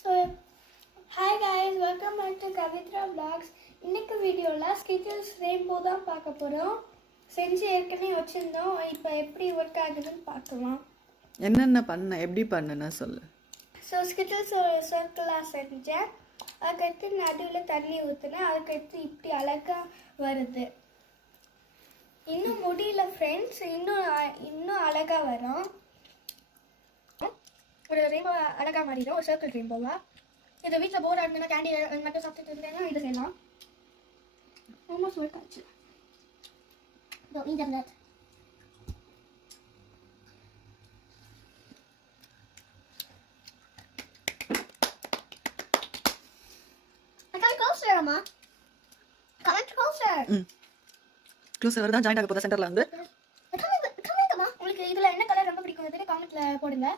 So, hi guys, welcome back to Kavitra Vlogs. இன்னைக்கு வீடியோவில் Skittles rainbow தான் பார்க்க போகிறோம். செஞ்சு ஏற்கனவே வச்சுருந்தோம். இப்போ எப்படி ஒர்க் ஆகுதுன்னு பார்க்கலாம். என்னென்ன பண்ண எப்படி பண்ணுன்னு சொல்லு. ஸோ ஸ்கிட்டில்ஸ் ஒரு சர்க்கிளாக செஞ்சேன். அதுக்கடுத்து நடுவில் தண்ணி ஊற்றினேன். அதுக்கடுத்து இப்படி அழகாக வருது. இன்னும் முடியல ஃப்ரெண்ட்ஸ், இன்னும் அழகாக வரும். ஒரு ரெயின்போ அழகாக மாறிடும், ஒரு சர்க்கிள் ரெயின்போவா. இதை வீட்டில் போர் ஆடுனா கேண்டி மட்டும் சாப்பிட்டுட்டு இருந்தேன்னா இதை செய்யலாம். ஆல்மோஸ்ட் ஒர்க் ஆச்சு. Don't need them that. I come closer, Amma. Come closer. Closure தான் ஜாயின் ஆக போதா சென்டர்ல வந்து. Come Amma. உங்களுக்கு இதுல என்ன கலர் ரொம்ப பிடிக்கும்? கமெண்ட்ல போடுங்க.